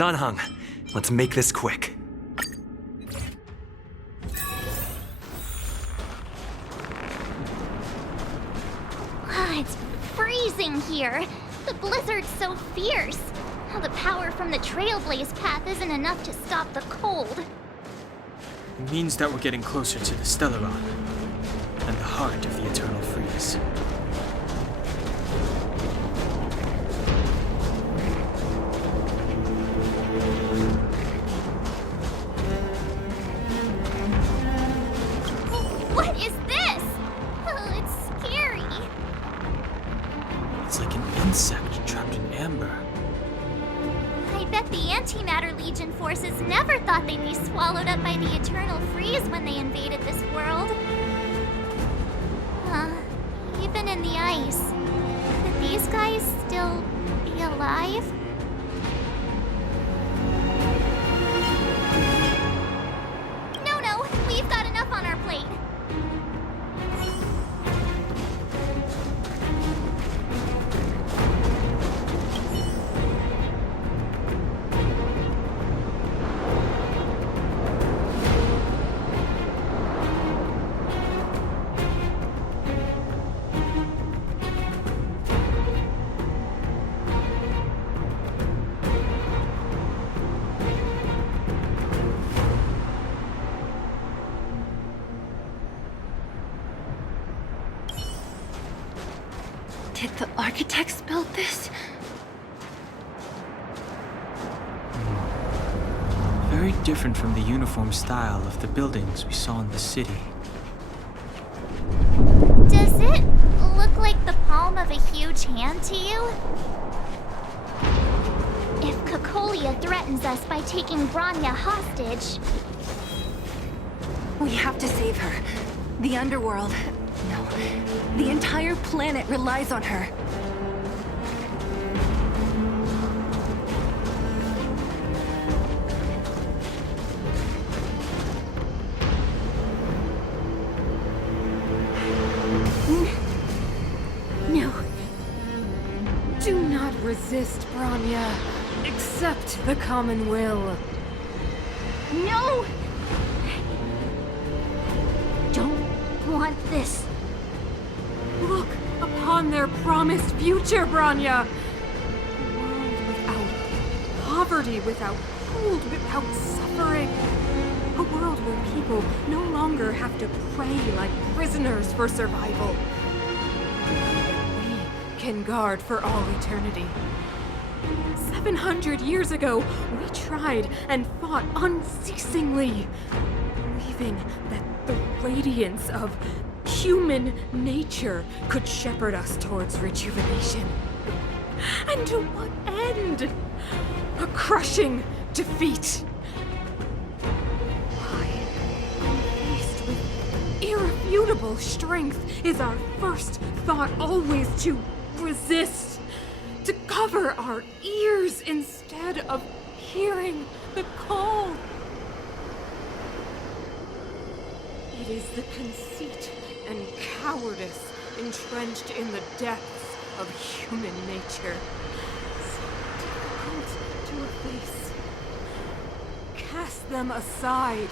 Danhang, let's make this quick. It's freezing here. The blizzard's so fierce. The power from the Trailblaze path isn't enough to stop the cold. It means that we're getting closer to the Stellaron, and the heart of the Eternal Freeze. What is this? Oh, it's scary. It's like an insect trapped in amber. I bet the Antimatter Legion forces never thought they'd be swallowed up by the Eternal Freeze when they invaded this world. Even in the ice, could these guys still be alive? No, we've got enough on our plate. Did the architects build this? Very different from the uniform style of the buildings we saw in the city. Does it look like the palm of a huge hand to you? If Cocolia threatens us by taking Bronya hostage... We have to save her. The underworld. No. The entire planet relies on her. No. Do not resist, Bronya. Accept the common will. No! Don't want this. Look upon their promised future, Bronya! A world without poverty, without cold, without suffering. A world where people no longer have to pray like prisoners for survival. We can guard for all eternity. 700 years ago, we tried and fought unceasingly, believing that the radiance of human nature could shepherd us towards rejuvenation. And to what end? A crushing defeat. Why, when faced with irrefutable strength, is our first thought always to resist, to cover our ears instead of hearing the call? It is the conceit and cowardice entrenched in the depths of human nature. So difficult to efface. Cast them aside.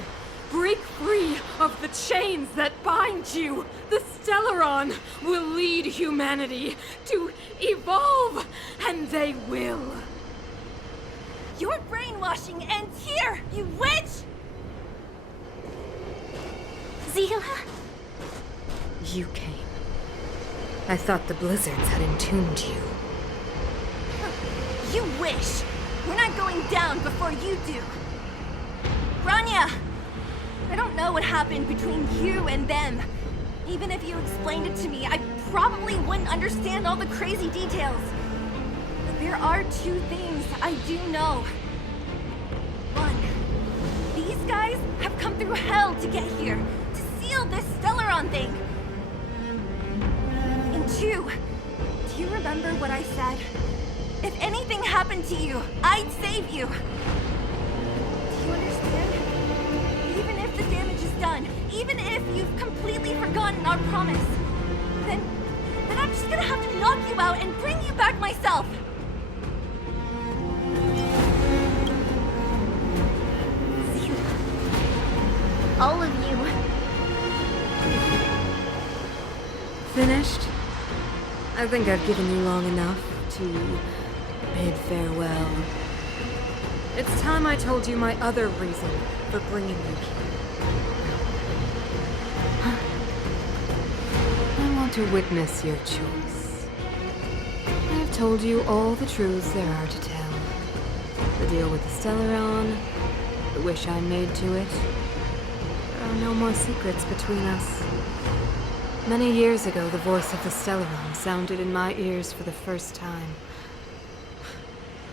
Break free of the chains that bind you. The Stellaron will lead humanity to evolve, and they will. Your brainwashing ends here, you witch! Zila? You came. I thought the blizzards had entombed you. You wish! We're not going down before you do! Bronya! I don't know what happened between you and them. Even if you explained it to me, I probably wouldn't understand all the crazy details. But there are two things I do know. One, these guys have come through hell to get here, to seal this Stellaron thing. And two, do you remember what I said? If anything happened to you, I'd save you. Do you understand? Even if the damage is done, even if you've completely forgotten our promise, then I'm just gonna have to knock you out and bring you back myself. finished? I think I've given you long enough to bid farewell. It's time I told you my other reason for bringing you here. I want to witness your choice. I have told you all the truths there are to tell. The deal with the Stellaron, the wish I made to it. There are no more secrets between us. Many years ago, the voice of the Stellaron sounded in my ears for the first time.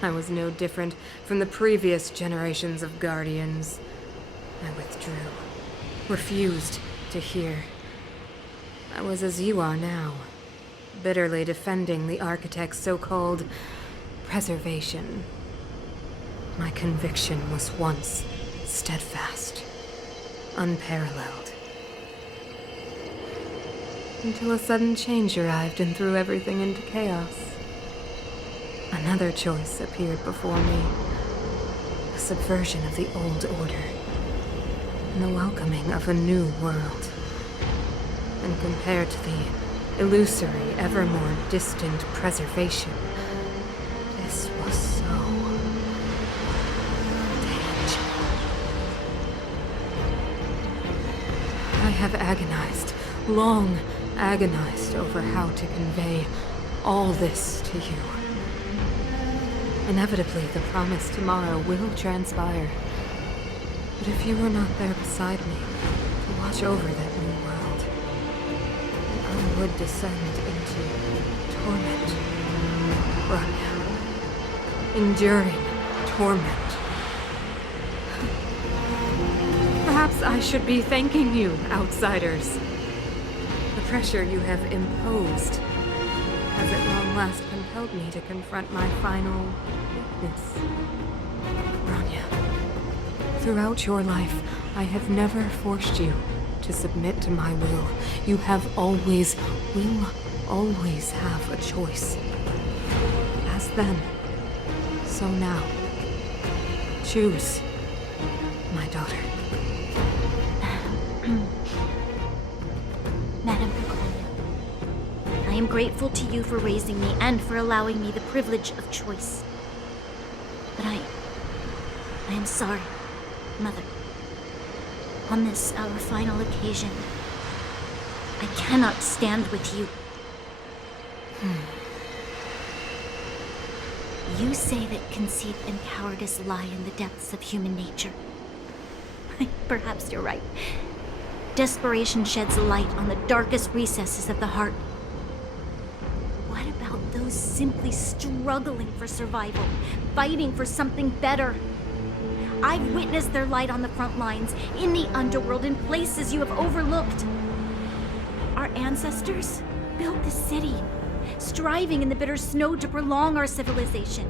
I was no different from the previous generations of Guardians. I withdrew, refused to hear. I was as you are now, bitterly defending the Architect's so-called preservation. My conviction was once steadfast, unparalleled. Until a sudden change arrived and threw everything into chaos. Another choice appeared before me. A subversion of the old order. And the welcoming of a new world. And compared to the illusory, ever more distant preservation, this was so tangible. I have agonized, long agonized over how to convey all this to you. Inevitably, the promised tomorrow will transpire. But if you were not there beside me, to watch over that new world, I would descend into torment. Rania. Enduring torment. Perhaps I should be thanking you, outsiders. The pressure you have imposed has at long last compelled me to confront my final weakness. Rania, throughout your life, I have never forced you to submit to my will. You have always, will always have a choice. As then, so now. Choose, my daughter. Madam Piconia, I am grateful to you for raising me and for allowing me the privilege of choice. But I am sorry, Mother. On this, our final occasion, I cannot stand with you. You say that conceit and cowardice lie in the depths of human nature. Perhaps you're right. Desperation sheds light on the darkest recesses of the heart. What about those simply struggling for survival, fighting for something better? I've witnessed their light on the front lines, in the underworld, in places you have overlooked. Our ancestors built this city, striving in the bitter snow to prolong our civilization.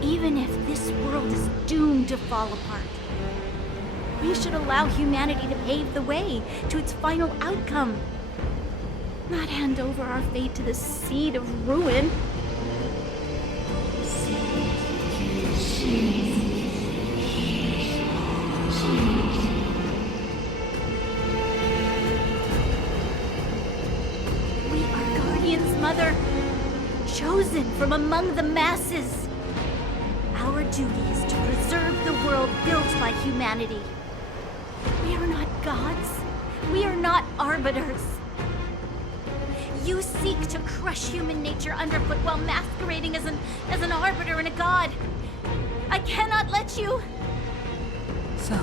Even if this world is doomed to fall apart, we should allow humanity to pave the way to its final outcome. Not hand over our fate to the seed of ruin. We are guardians, Mother. Chosen from among the masses. Our duty is to preserve the world built by humanity. We are not gods. We are not arbiters. You seek to crush human nature underfoot while masquerading as an arbiter and a god. I cannot let you. So,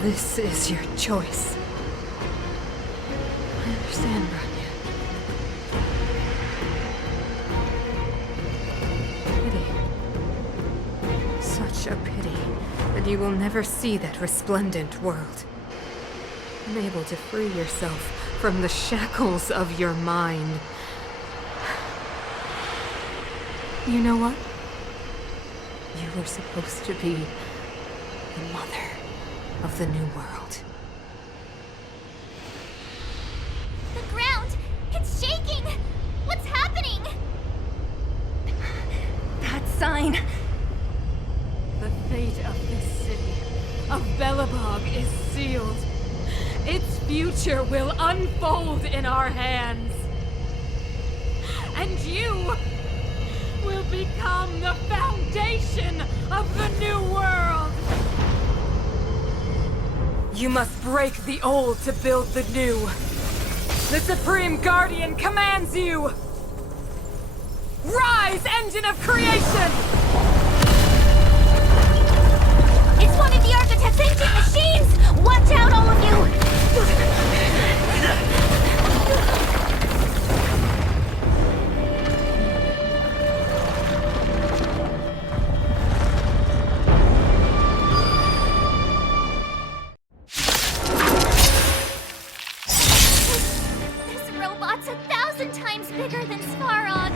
this is your choice. I understand, Rania. Pity. Such a pity that you will never see that resplendent world. Unable to free yourself from the shackles of your mind. You know what? You were supposed to be the mother of the new world. The ground! It's shaking! What's happening? That sign. The fate of this city, of Belobog, is sealed. Its future will unfold in our hands. And you will become the foundation of the new world. You must break the old to build the new. The Supreme Guardian commands you! Rise, engine of creation! It's one of the architect's ancient machines! Watch out, all of you! This robot's 1,000 times bigger than Svarog.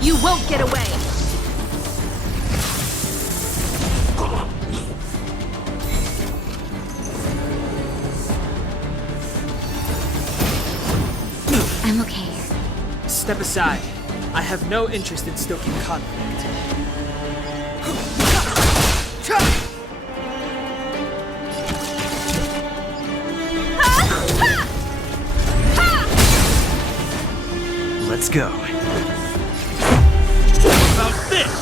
You won't get away! I'm okay. Step aside. I have no interest in stoking conflict. Let's go. About this!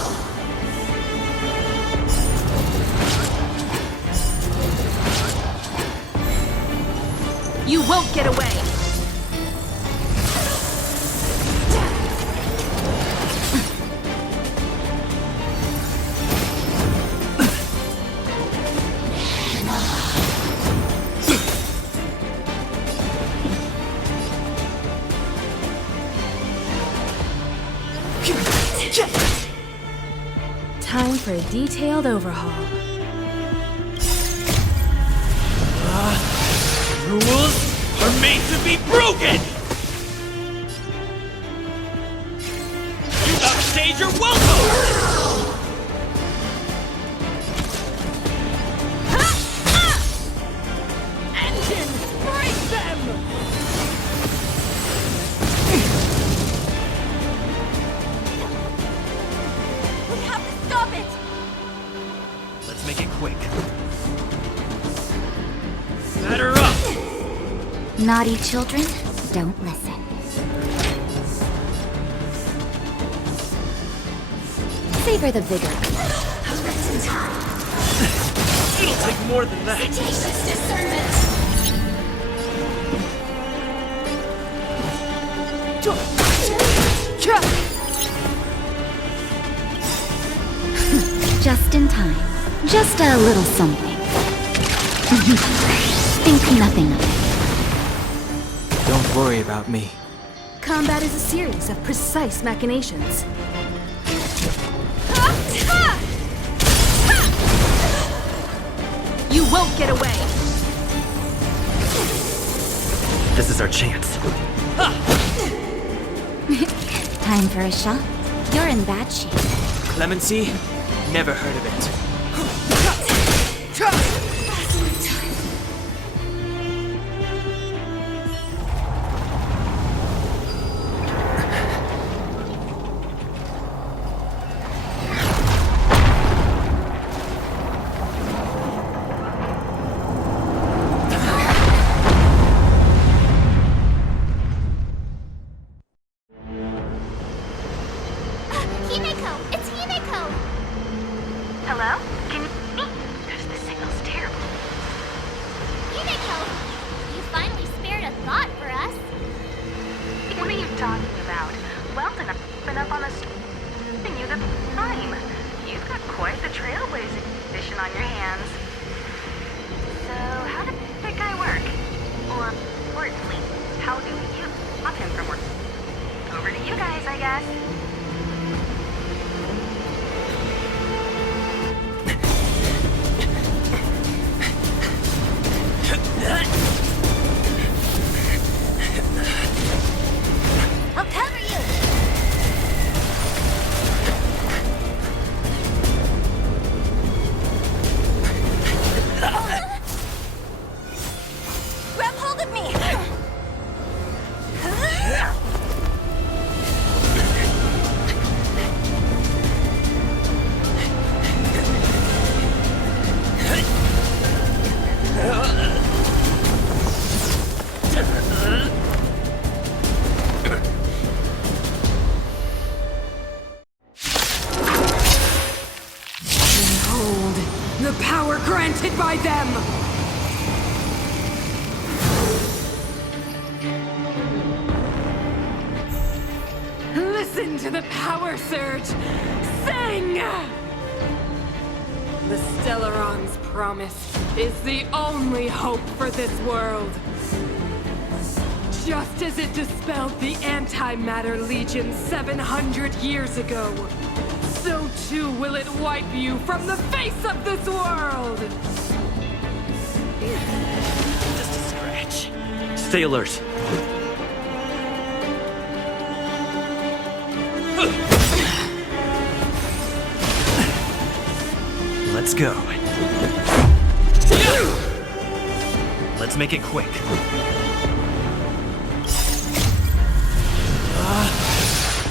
You won't get away! Time for a detailed overhaul. Rules are made to be broken! You outstayed your welcome! Engine, break them! We have to stop it! Let's make it quick. Batter up! Naughty children, don't listen. Savor the vigor. It'll take more than that. Just in time. Just a little something. Think nothing of it. Don't worry about me. Combat is a series of precise machinations. You won't get away! This is our chance. Time for a shot? You're in bad shape. Clemency? Never heard of it. Himeko! It's Himeko! Hello? Can you hear me? Because the signal's terrible. Himeko! You finally spared a thought for us. What are you talking about? Weldon, I've been up on the giving you the time. You've got quite the trailblazing position on your hands. So, how did that guy work? Or, importantly, how do you stop him from working? Over to you guys, I guess. I'll cover you! Grab hold of me! the power granted by them! Listen to the power surge! Sing! The Stellaron's promise is the only hope for this world. Just as it dispelled the Antimatter Legion 700 years ago, so too will it wipe you from the face of this world! Just a scratch. Stay alert. Let's go. Let's make it quick.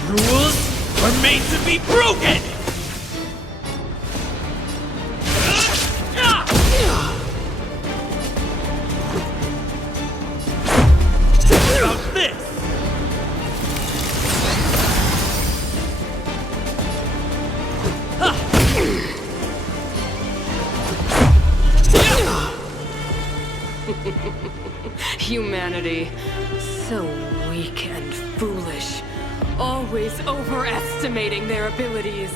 Rules are made to be broken! About this! Humanity, so weak and foolish, always overestimating their abilities.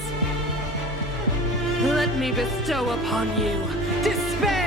Let me bestow upon you despair!